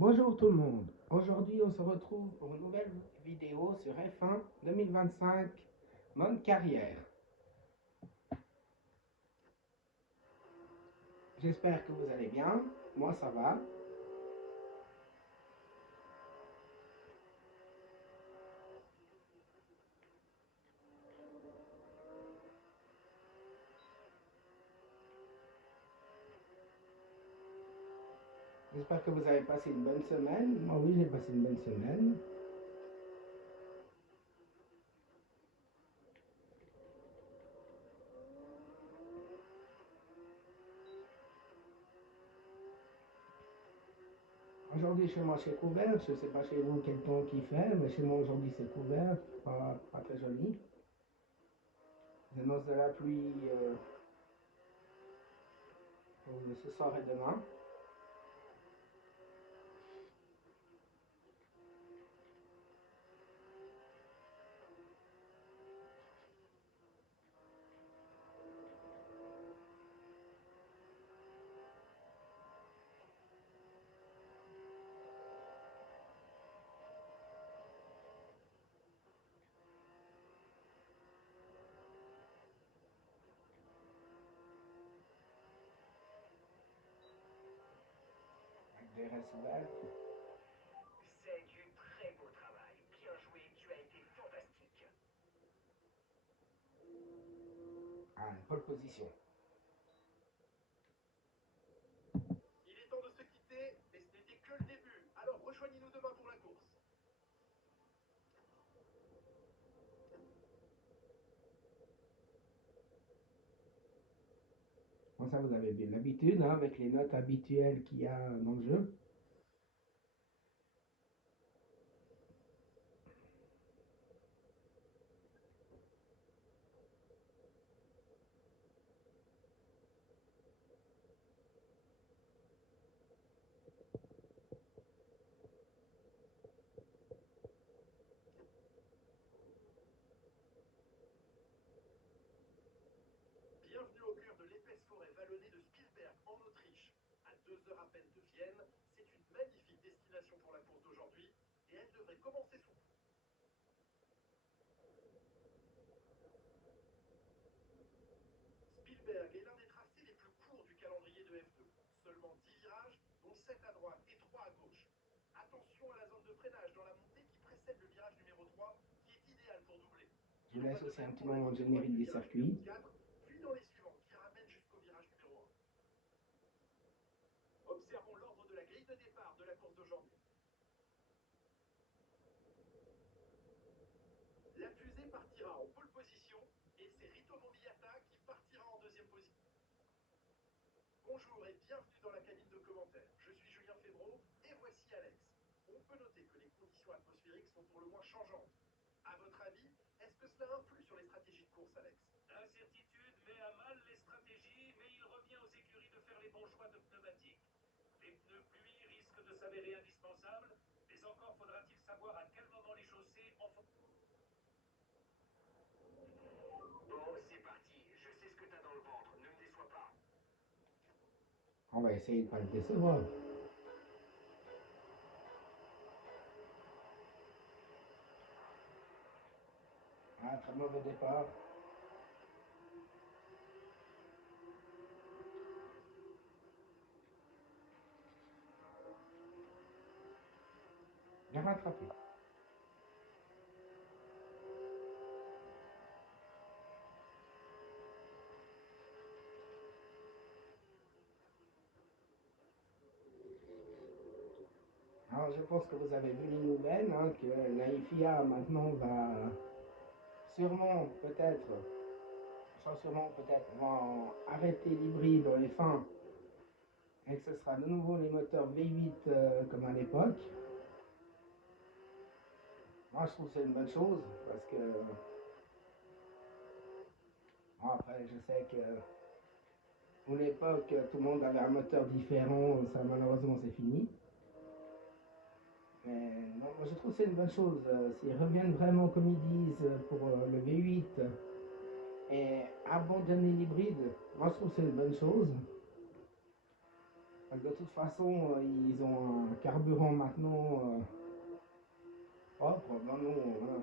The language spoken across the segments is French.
Bonjour tout le monde, aujourd'hui on se retrouve pour une nouvelle vidéo sur F1 2025 mode carrière. J'espère que vous allez bien, moi ça va. J'espère que vous avez passé une bonne semaine, moi oui j'ai passé une bonne semaine. Aujourd'hui chez moi c'est couvert, je ne sais pas chez vous quel temps qu'il fait, mais chez moi aujourd'hui c'est couvert, pas très joli. J'annonce de la pluie pour ce soir et demain. Avec des restes. C'est du très beau travail. Bien joué, tu as été fantastique. Ah, une pole position. Il est temps de se quitter, mais ce n'était que le début. Alors rejoignez-nous demain pour la course. Bon, ça vous avez bien l'habitude hein, avec les notes habituelles qu'il y a dans le jeu. Bienvenue au cœur de l'épaisse forêt vallonnée de Spielberg en Autriche. À 2 heures à peine de Vienne, c'est une magnifique destination pour la course d'aujourd'hui et elle devrait commencer sous peu. Spielberg est l'un des tracés les plus courts du calendrier de F2. Seulement 10 virages, dont 7 à droite et 3 à gauche. Attention à la zone de freinage dans la montée qui précède le virage numéro 3, qui est idéal pour doubler. Je Il vous en va laisse de aussi un même petit pour la moment de ligne droite générique du du virage numéro circuit. 4, puis dans les suivants qui ramènent jusqu'au virage numéro 1. Observons l'ordre de la grille de départ de la course d'aujourd'hui. La fusée partira en pole position et c'est Rito Mobiliata qui partira en deuxième position. Bonjour et bienvenue dans la cabine de commentaires. Je suis Julien Febvreau et voici Alex. On peut noter que les conditions atmosphériques sont pour le moins changeantes. À votre avis, est-ce que cela influe sur les stratégies de course, Alex? L'incertitude met à mal les stratégies, mais il revient aux écuries de faire les bons choix de pneumatiques. Les pneus pluie risquent de s'avérer indispensables, mais encore faudra-t-il savoir à quel moment les chausser en fonction. Bon, c'est parti. Je sais ce que t'as dans le ventre. Ne me déçois pas. On va essayer de ne pas le décevoir. Ah, très mauvais départ. Bien rattrapé. Alors je pense que vous avez vu les nouvelles, hein, que la FIA maintenant va sûrement peut-être, vont arrêter l'hybride en F1 et que ce sera de nouveau les moteurs V8 comme à l'époque. Moi je trouve que c'est une bonne chose parce que bon, après je sais que pour l'époque tout le monde avait un moteur différent, ça malheureusement c'est fini. Mais non, moi je trouve que c'est une bonne chose. S'ils reviennent vraiment comme ils disent pour le V8 et abandonner l'hybride, moi je trouve que c'est une bonne chose. Parce que de toute façon, ils ont un carburant carburant maintenant propre, ben non. Hein.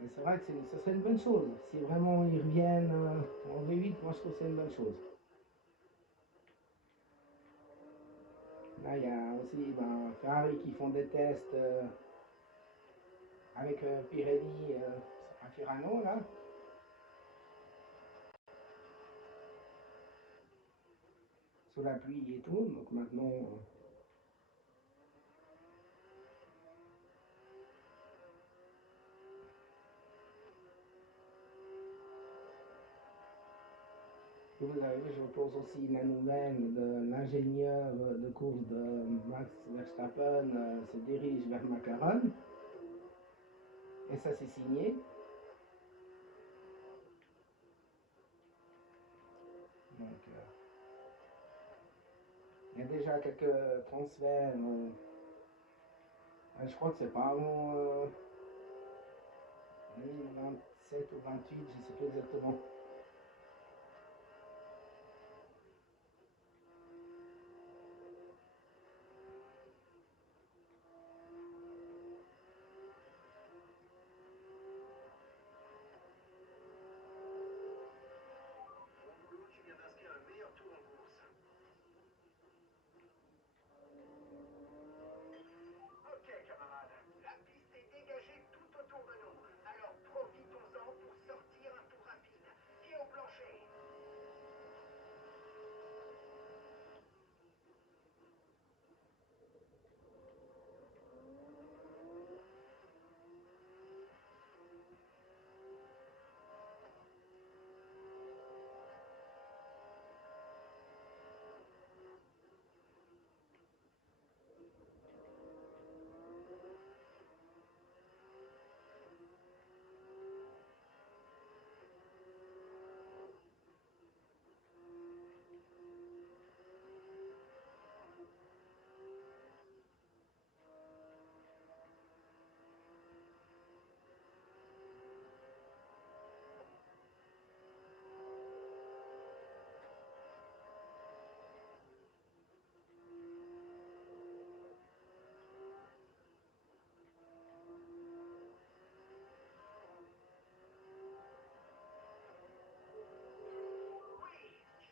Mais c'est vrai que ce serait une bonne chose. Si vraiment ils reviennent en V8, moi je trouve que c'est une bonne chose. Là, il y a aussi Ferrari qui font des tests avec Pirelli à Firano, là. Sous la pluie et tout. Donc maintenant, vous avez vu, je pense aussi la nouvelle de l'ingénieur de course de Max Verstappen se dirige vers McLaren. Et ça, c'est signé. Donc, il y a déjà quelques transferts. Je crois que c'est pas avant 2027 ou 28, je ne sais plus exactement. Tu viens d'inscrire le meilleur tour en course. Ok, camarade. La piste est dégagée tout autour de nous. Alors profitons-en pour sortir un tour rapide. Pied au plancher.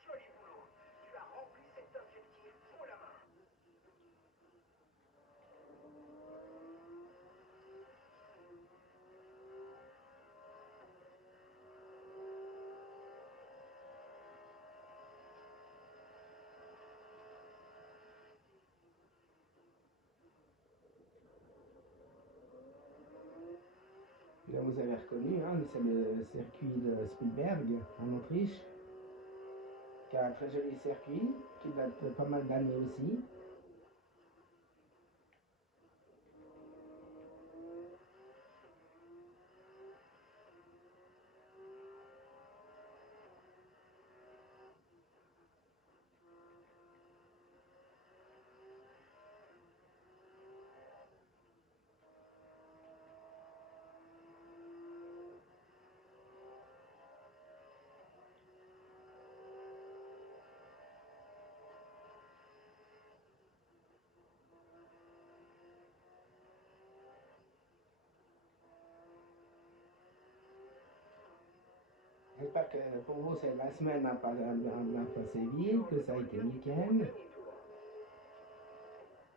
Joli boulot. Tu as rempli cet objectif haut la main. Là, vous avez reconnu, hein, c'est le circuit de Spielberg en Autriche, qui a un très joli circuit, qui date de pas mal d'années aussi. J'espère que pour vous, c'est la semaine à bien passé vite, que ça a été week-end.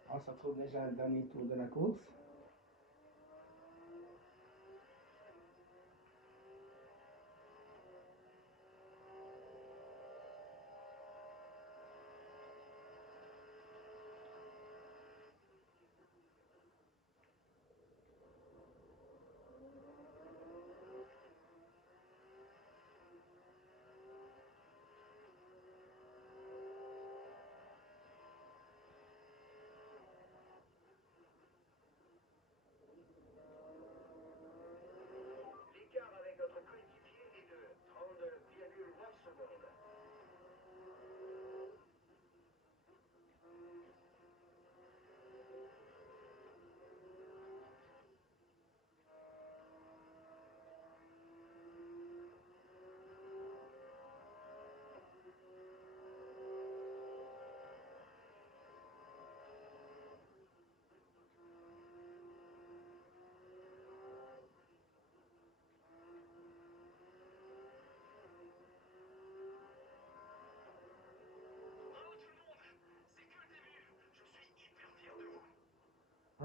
On se retrouve déjà le dernier tour de la course.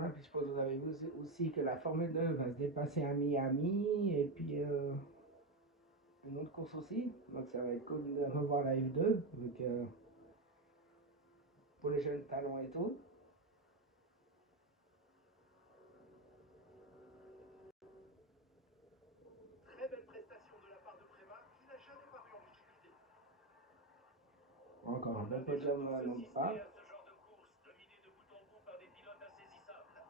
Ah, puis je pense que vous avez vu aussi que la Formule 2 va se dépasser à Miami et puis une autre course aussi. Donc ça va être cool de revoir la F2 donc, pour les jeunes talents et tout. Très belle prestation de la part de Préma, qui n'a jamais paru en difficulté. Encore un On a bon déjà podium tous non assisté pas. à ce genre de course, dominé de bout en bout par des pilotes insaisissables.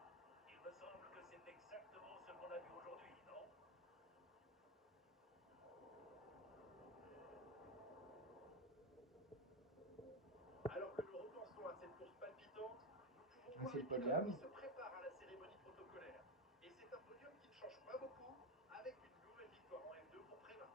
Il me semble que c'est exactement ce qu'on a vu aujourd'hui, non? Alors que nous repensons à cette course palpitante, nous pouvons voir C'est les le pilotes podium. qui se préparent à la cérémonie protocolaire. Et c'est un podium qui ne change pas beaucoup, avec une nouvelle victoire en F2 pour Préma.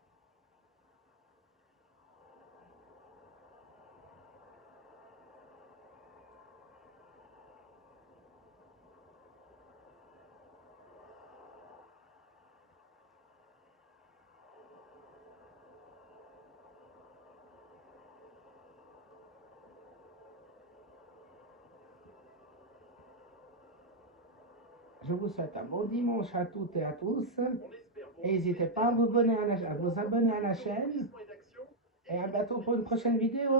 Je vous souhaite un bon dimanche à toutes et à tous. On espère vous Et n'hésitez pas à vous abonner à la chaîne. Et à bientôt pour une prochaine vidéo.